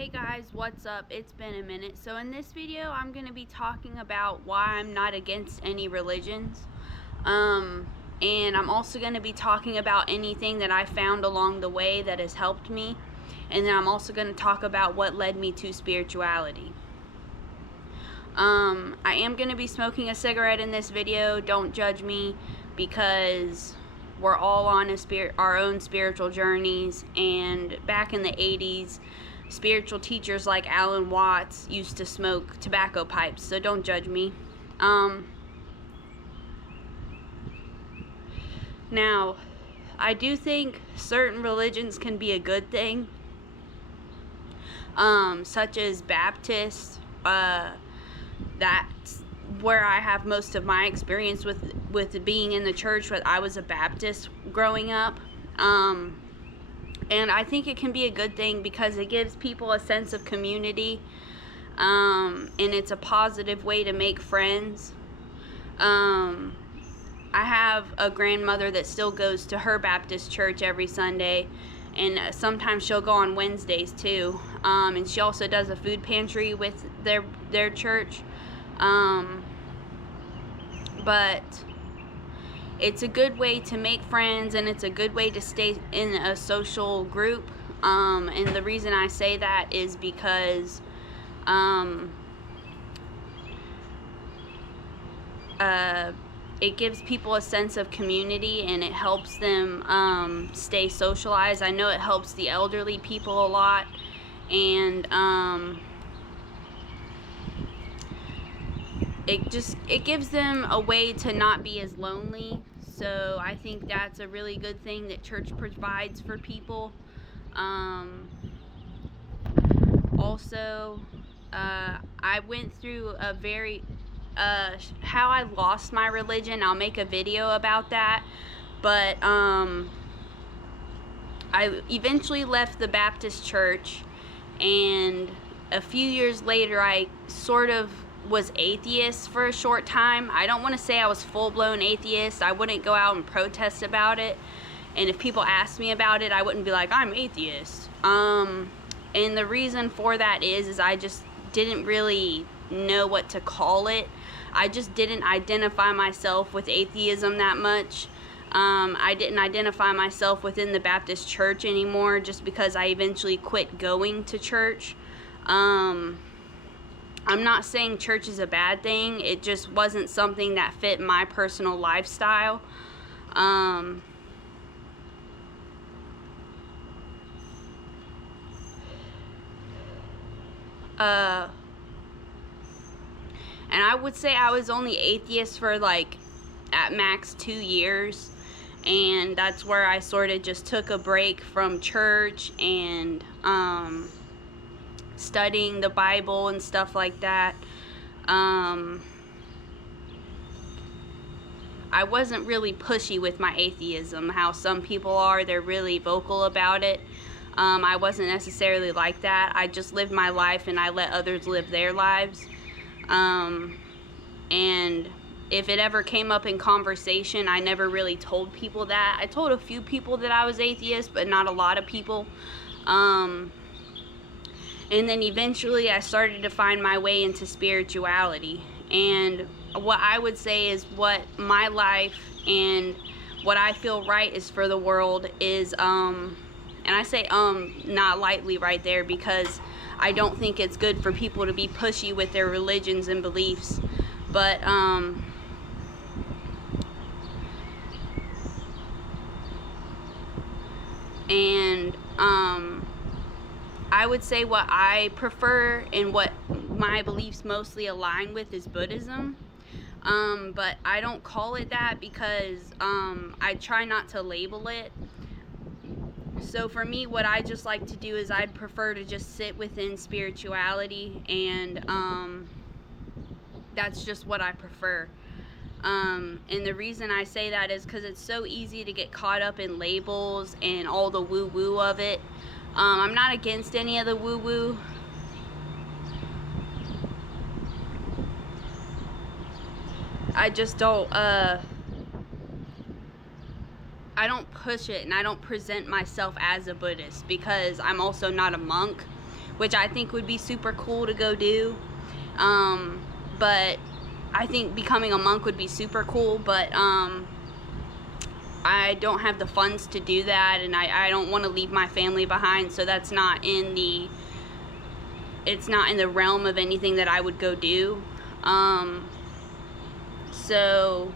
Hey guys, what's up? It's been a minute. So in this video, I'm going to be talking about why I'm not against any religions. And I'm also going to be talking about anything that I found along the way that has helped me. And then I'm also going to talk about what led me to spirituality. I am going to be smoking a cigarette in this video. Don't judge me, because we're all on our own spiritual journeys. And back in the 80s, spiritual teachers like Alan Watts used to smoke tobacco pipes, so don't judge me. Now, I do think certain religions can be a good thing, such as Baptist. That's where I have most of my experience with being in the church. I was a Baptist growing up. And I think it can be a good thing because it gives people a sense of community, and it's a positive way to make friends. I have a grandmother that still goes to her Baptist church every Sunday, and sometimes she'll go on Wednesdays too. And she also does a food pantry with their church. But it's a good way to make friends, and it's a good way to stay in a social group. And the reason I say that is because it gives people a sense of community, and it helps them stay socialized. I know it helps the elderly people a lot, and it gives them a way to not be as lonely. So I think that's a really good thing that church provides for people. Also, I went through a very how I lost my religion. I'll make a video about that. But I eventually left the Baptist church, and a few years later I sort of was atheist for a short time. I don't want to say I was full-blown atheist. I wouldn't go out and protest about it, and if people asked me about it, I wouldn't be like, I'm atheist. And the reason for that is I just didn't really know what to call it. I just didn't identify myself with atheism that much. I didn't identify myself within the Baptist church anymore, just because I eventually quit going to church. I'm not saying church is a bad thing. It just wasn't something that fit my personal lifestyle. And I would say I was only atheist for like at max 2 years, and that's where I sort of just took a break from church and studying the Bible and stuff like that. I wasn't really pushy with my atheism, how some people are. They're really vocal about it. I wasn't necessarily like that. I just lived my life, and I let others live their lives. And if it ever came up in conversation, I never really told people that. I told a few people that I was atheist, but not a lot of people. And then eventually I started to find my way into spirituality. And what I would say is what my life and what I feel right is for the world is, and I say not lightly right there, because I don't think it's good for people to be pushy with their religions and beliefs. But I would say what I prefer and what my beliefs mostly align with is Buddhism. But I don't call it that because I try not to label it. So for me, what I just like to do is I'd prefer to just sit within spirituality, and that's just what I prefer. And the reason I say that is because it's so easy to get caught up in labels and all the woo-woo of it. I'm not against any of the woo-woo. I just don't, I don't push it, and I don't present myself as a Buddhist, because I'm also not a monk. which I think would be super cool to go do. But I think becoming a monk would be super cool, but I don't have the funds to do that, and I don't want to leave my family behind, so that's not in the, it's not in the realm of anything that I would go do. So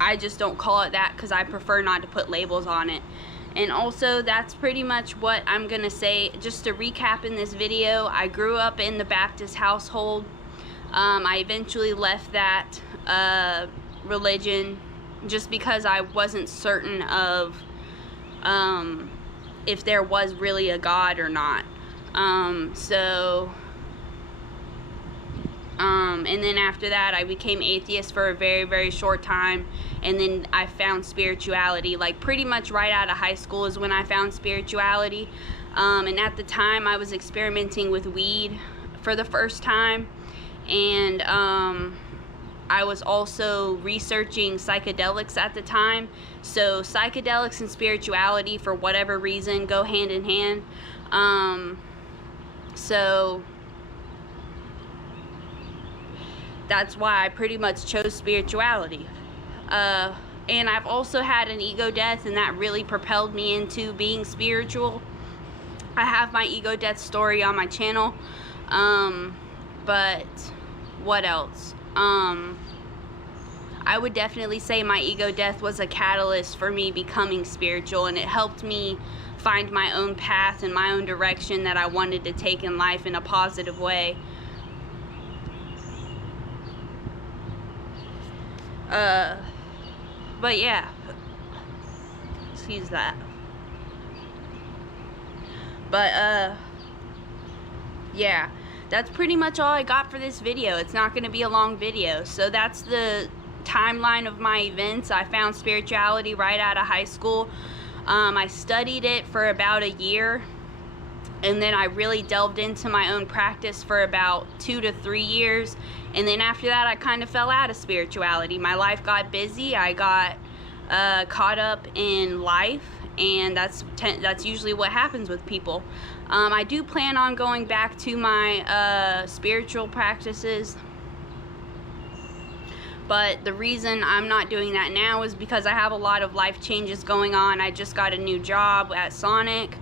I just don't call it that because I prefer not to put labels on it. And also, that's pretty much what I'm gonna say. Just to recap in this video, I grew up in the Baptist household. I eventually left that religion just because I wasn't certain of if there was really a God or not. And then after that, I became atheist for a very, very short time, and then I found spirituality. Like, pretty much right out of high school is when I found spirituality. And at the time, I was experimenting with weed for the first time, and I was also researching psychedelics at the time. So psychedelics and spirituality, for whatever reason, go hand in hand. So that's why I pretty much chose spirituality. And I've also had an ego death, and that really propelled me into being spiritual. I have my ego death story on my channel. But what else? I would definitely say my ego death was a catalyst for me becoming spiritual, and it helped me find my own path and my own direction that I wanted to take in life in a positive way. But yeah, excuse that. But yeah, that's pretty much all I got for this video. It's not going to be a long video. So that's the timeline of my events. I found spirituality right out of high school. I studied it for about a year, and then I really delved into my own practice for about 2 to 3 years. And then after that, I kind of fell out of spirituality. My life got busy. I got caught up in life, and that's usually what happens with people. I do plan on going back to my spiritual practices, but the reason I'm not doing that now is because I have a lot of life changes going on. I just got a new job at Sonic,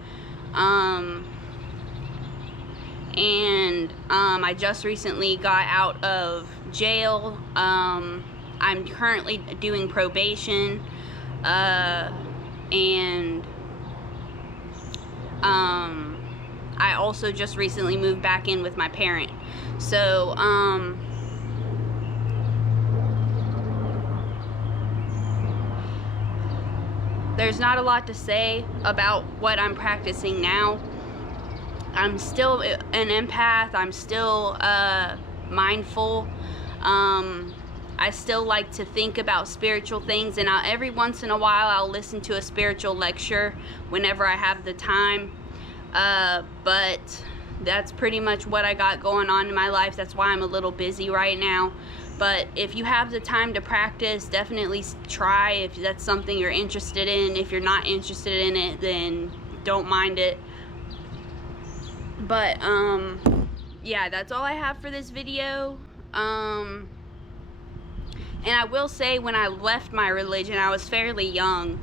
and I just recently got out of jail. I'm currently doing probation, and I also just recently moved back in with my parent. So there's not a lot to say about what I'm practicing now. I'm still an empath. I'm still mindful. I still like to think about spiritual things, and every once in a while I'll listen to a spiritual lecture whenever I have the time. But that's pretty much what I got going on in my life. That's why I'm a little busy right now. But if you have the time to practice, definitely try if that's something you're interested in. If you're not interested in it, then don't mind it. But yeah, that's all I have for this video. And I will say, when I left my religion, I was fairly young,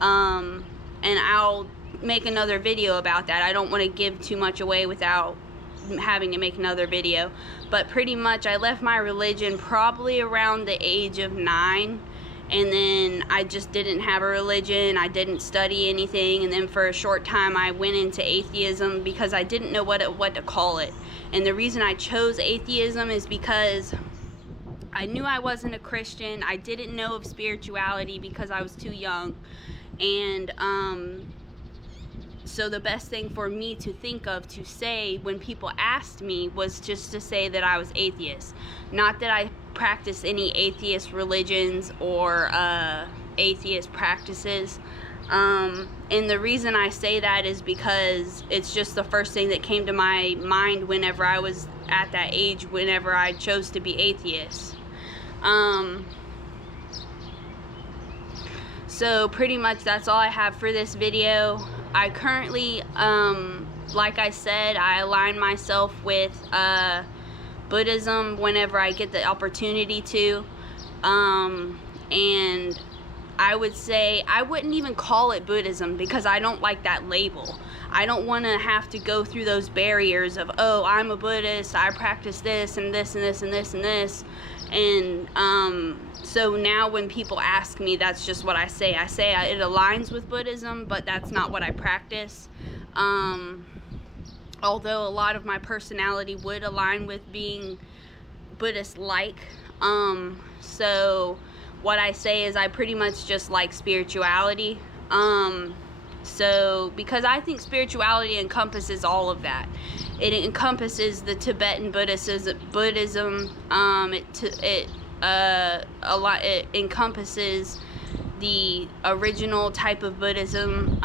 and I'll make another video about that. I don't want to give too much away without having to make another video, but pretty much I left my religion probably around the age of 9, and then I just didn't have a religion. I didn't study anything, and then for a short time I went into atheism because I didn't know what to call it. And the reason I chose atheism is because I knew I wasn't a Christian. I didn't know of spirituality because I was too young, and so the best thing for me to think of to say when people asked me was just to say that I was atheist. Not that I practice any atheist religions or atheist practices. And the reason I say that is because it's just the first thing that came to my mind whenever I was at that age, whenever I chose to be atheist. So pretty much that's all I have for this video. I currently, like I said, I align myself with Buddhism whenever I get the opportunity to, and I would say I wouldn't even call it Buddhism because I don't like that label. I don't want to have to go through those barriers of, oh, I'm a Buddhist, I practice this and this and this and this and this. And so now when people ask me, that's just what I say. I say it aligns with Buddhism, but that's not what I practice. Although a lot of my personality would align with being Buddhist-like. So what I say is I pretty much just like spirituality. So because I think spirituality encompasses all of that. It encompasses the Tibetan Buddhism. It encompasses the original type of Buddhism.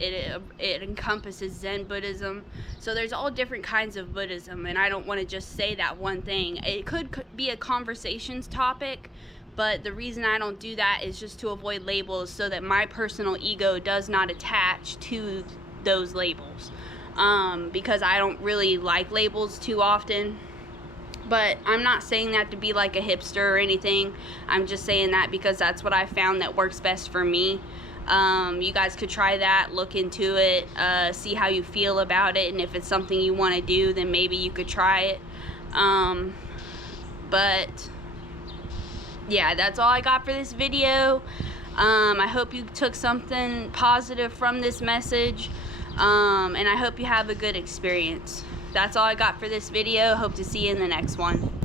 It encompasses Zen Buddhism. So there's all different kinds of Buddhism, and I don't want to just say that one thing. It could be a conversations topic, but the reason I don't do that is just to avoid labels so that my personal ego does not attach to those labels. Because I don't really like labels too often. But I'm not saying that to be like a hipster or anything. I'm just saying that because that's what I found that works best for me. You guys could try that, look into it, see how you feel about it, and if it's something you want to do, then maybe you could try it. But yeah, that's all I got for this video. I hope you took something positive from this message, and I hope you have a good experience. That's all I got for this video. Hope to see you in the next one.